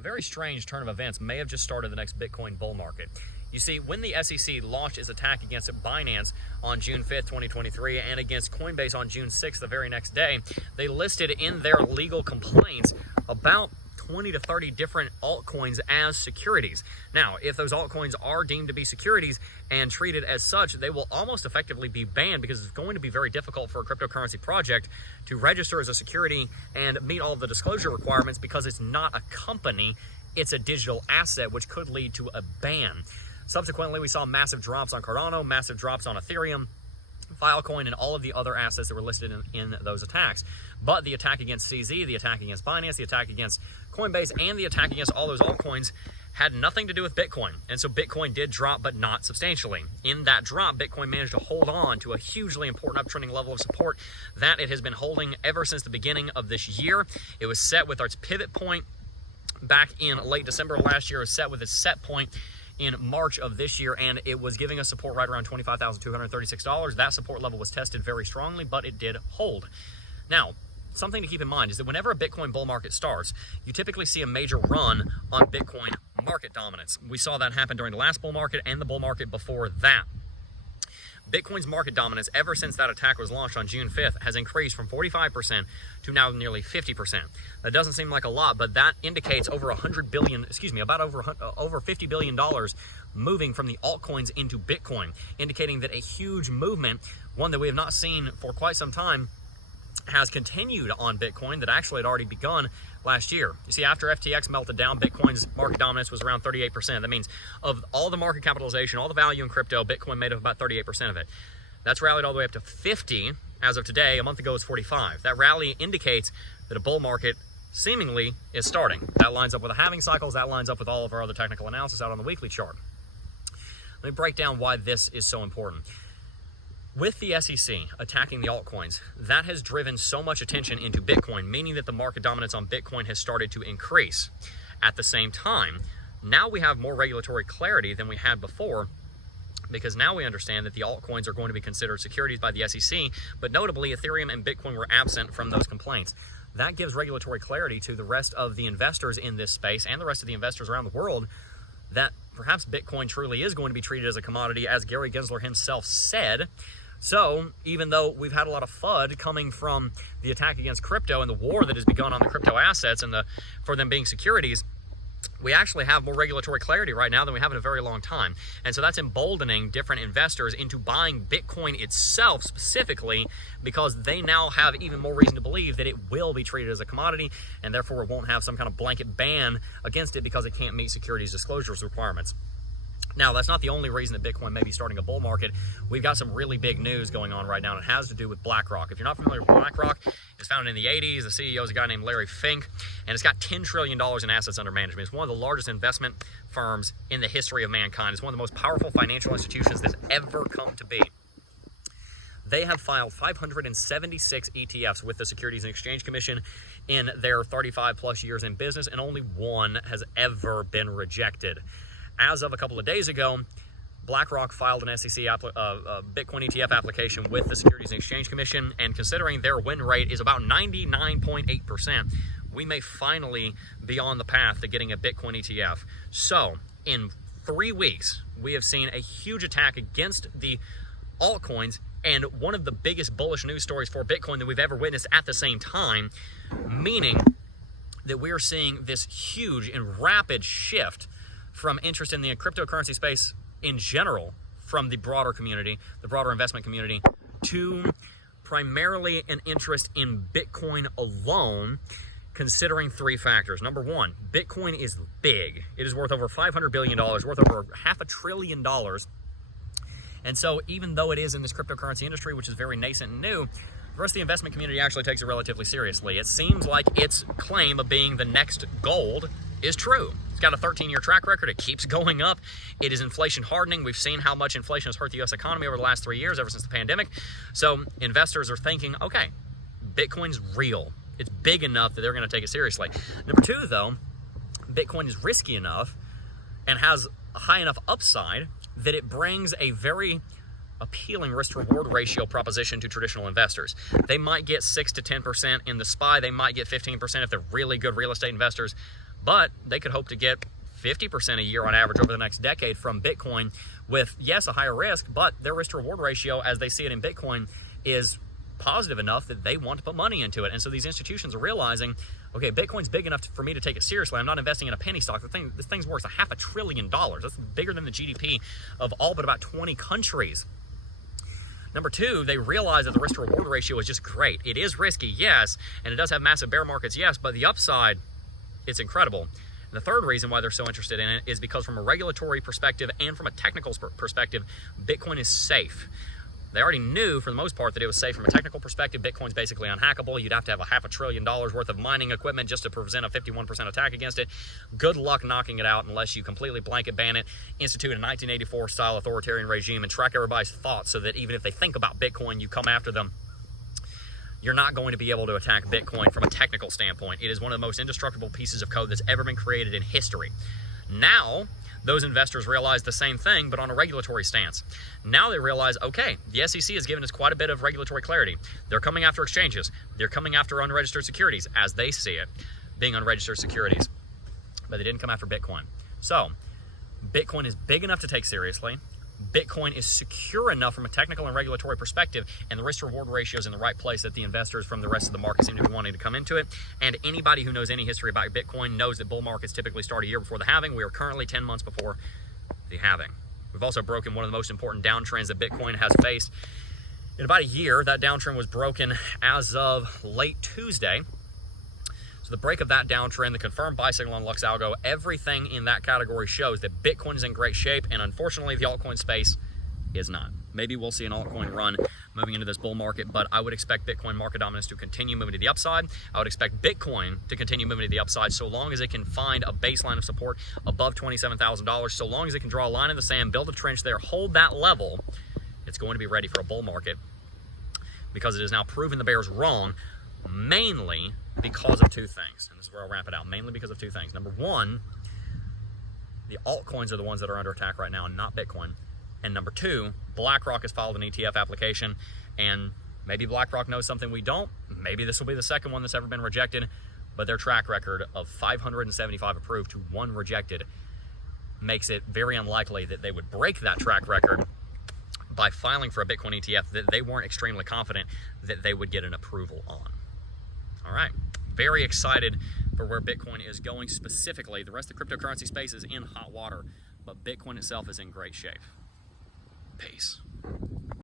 a very strange turn of events may have just started the next Bitcoin bull market. You see, when the SEC launched its attack against Binance on June 5th, 2023, and against Coinbase on June 6th, the very next day, they listed in their legal complaints about 20 to 30 different altcoins as securities. Now, if those altcoins are deemed to be securities and treated as such, they will almost effectively be banned, because it's going to be very difficult for a cryptocurrency project to register as a security and meet all of the disclosure requirements, because it's not a company, it's a digital asset, which could lead to a ban. Subsequently, we saw massive drops on Cardano, massive drops on Ethereum, Filecoin, and all of the other assets that were listed in those attacks. But the attack against CZ, the attack against Binance, the attack against Coinbase, and the attack against all those altcoins had nothing to do with Bitcoin. And so Bitcoin did drop, but not substantially. In that drop, Bitcoin managed to hold on to a hugely important uptrending level of support that it has been holding ever since the beginning of this year. It was set with its pivot point back in late December of last year. It was set with its set point in March of this year, and it was giving us support right around $25,236. That support level was tested very strongly, but it did hold. Now, something to keep in mind is that whenever a Bitcoin bull market starts, you typically see a major run on Bitcoin market dominance. We saw that happen during the last bull market and the bull market before that. Bitcoin's market dominance ever since that attack was launched on June 5th has increased from 45% to now nearly 50%. That doesn't seem like a lot, but that indicates over $100 billion, about over $50 billion moving from the altcoins into Bitcoin, indicating that a huge movement, one that we have not seen for quite some time, has continued on Bitcoin that actually had already begun last year. You see, after FTX melted down, Bitcoin's market dominance was around 38%. That means of all the market capitalization, all the value in crypto, Bitcoin made up about 38% of it. That's rallied all the way up to 50 as of today. A month ago it was 45. That rally indicates that a bull market seemingly is starting. That lines up with the halving cycles. That lines up with all of our other technical analysis out on the weekly chart. Let me break down why this is so important. With the SEC attacking the altcoins, that has driven so much attention into Bitcoin, meaning that the market dominance on Bitcoin has started to increase. At the same time, now we have more regulatory clarity than we had before, because now we understand that the altcoins are going to be considered securities by the SEC, but notably Ethereum and Bitcoin were absent from those complaints. That gives regulatory clarity to the rest of the investors in this space and the rest of the investors around the world that perhaps Bitcoin truly is going to be treated as a commodity, as Gary Gensler himself said. So even though we've had a lot of FUD coming from the attack against crypto and the war that has begun on the crypto assets and for them being securities, we actually have more regulatory clarity right now than we have in a very long time. And so that's emboldening different investors into buying Bitcoin itself specifically, because they now have even more reason to believe that it will be treated as a commodity, and therefore it won't have some kind of blanket ban against it because it can't meet securities disclosures requirements. Now, that's not the only reason that Bitcoin may be starting a bull market. We've got some really big news going on right now, and it has to do with BlackRock. If you're not familiar with BlackRock, it's founded in the 80s. The CEO is a guy named Larry Fink, and it's got $10 trillion in assets under management. It's one of the largest investment firms in the history of mankind. It's one of the most powerful financial institutions that's ever come to be. They have filed 576 ETFs with the Securities and Exchange Commission in their 35 plus years in business, and only one has ever been rejected. As of a couple of days ago, BlackRock filed an SEC Bitcoin ETF application with the Securities and Exchange Commission, and considering their win rate is about 99.8%, we may finally be on the path to getting a Bitcoin ETF. So, in 3 weeks, we have seen a huge attack against the altcoins, and one of the biggest bullish news stories for Bitcoin that we've ever witnessed at the same time, meaning that we're seeing this huge and rapid shift from interest in the cryptocurrency space in general from the broader community, the broader investment community, to primarily an interest in Bitcoin alone, considering three factors. Number one, Bitcoin is big. It is worth over $500 billion, worth over $500 billion. And so even though it is in this cryptocurrency industry, which is very nascent and new, the rest of the investment community actually takes it relatively seriously. It seems like its claim of being the next gold is true. It's got a 13-year track record. It keeps going up. It is inflation hardening. We've seen how much inflation has hurt the U.S. economy over the last 3 years, ever since the pandemic. So investors are thinking, okay, Bitcoin's real. It's big enough that they're going to take it seriously. Number two, though, Bitcoin is risky enough and has a high enough upside that it brings a very appealing risk-reward ratio proposition to traditional investors. They might get 6 to 10% in the SPY. They might get 15% if they're really good real estate investors. but they could hope to get 50% a year on average over the next decade from Bitcoin with, yes, a higher risk, but their risk to reward ratio as they see it in Bitcoin is positive enough that they want to put money into it. And so these institutions are realizing, okay, Bitcoin's big enough for me to take it seriously. I'm not investing in a penny stock. This thing's worth $500 billion. That's bigger than the GDP of all but about 20 countries. Number two, they realize that the risk to reward ratio is just great. It is risky, yes, and it does have massive bear markets, yes, but the upside, it's incredible. And the third reason why they're so interested in it is because from a regulatory perspective and from a technical perspective, Bitcoin is safe. They already knew, for the most part, that it was safe from a technical perspective. Bitcoin's basically unhackable. You'd have to have $500 billion worth of mining equipment just to present a 51% attack against it. Good luck knocking it out unless you completely blanket ban it, institute a 1984 style authoritarian regime, and track everybody's thoughts so that even if they think about Bitcoin, you come after them. You're not going to be able to attack Bitcoin from a technical standpoint. It is one of the most indestructible pieces of code that's ever been created in history. Now, those investors realize the same thing, but on a regulatory stance. Now they realize, okay, the SEC has given us quite a bit of regulatory clarity. They're coming after exchanges. They're coming after unregistered securities, as they see it, being unregistered securities. But they didn't come after Bitcoin. So, Bitcoin is big enough to take seriously. Bitcoin is secure enough from a technical and regulatory perspective, and the risk-to-reward ratio is in the right place that the investors from the rest of the market seem to be wanting to come into it. And anybody who knows any history about Bitcoin knows that bull markets typically start a year before the halving. We are currently 10 months before the halving. We've also broken one of the most important downtrends that Bitcoin has faced in about a year. That downtrend was broken as of late Tuesday. So the break of that downtrend, the confirmed buy signal on Lux Algo, everything in that category shows that Bitcoin is in great shape, and unfortunately the altcoin space is not. Maybe we'll see an altcoin run moving into this bull market, but I would expect Bitcoin market dominance to continue moving to the upside. I would expect Bitcoin to continue moving to the upside so long as it can find a baseline of support above $27,000, so long as it can draw a line in the sand, build a trench there, hold that level, it's going to be ready for a bull market because it has now proven the bears wrong, mainly because of two things. And this is where I'll wrap it out. Mainly because of two things. Number one, the altcoins are the ones that are under attack right now and not Bitcoin. And number two, BlackRock has filed an ETF application, and maybe BlackRock knows something we don't. Maybe this will be the second one that's ever been rejected, but their track record of 575 approved to 1 rejected makes it very unlikely that they would break that track record by filing for a Bitcoin ETF that they weren't extremely confident that they would get an approval on. All right, very excited for where Bitcoin is going specifically. The rest of the cryptocurrency space is in hot water, but Bitcoin itself is in great shape. Peace.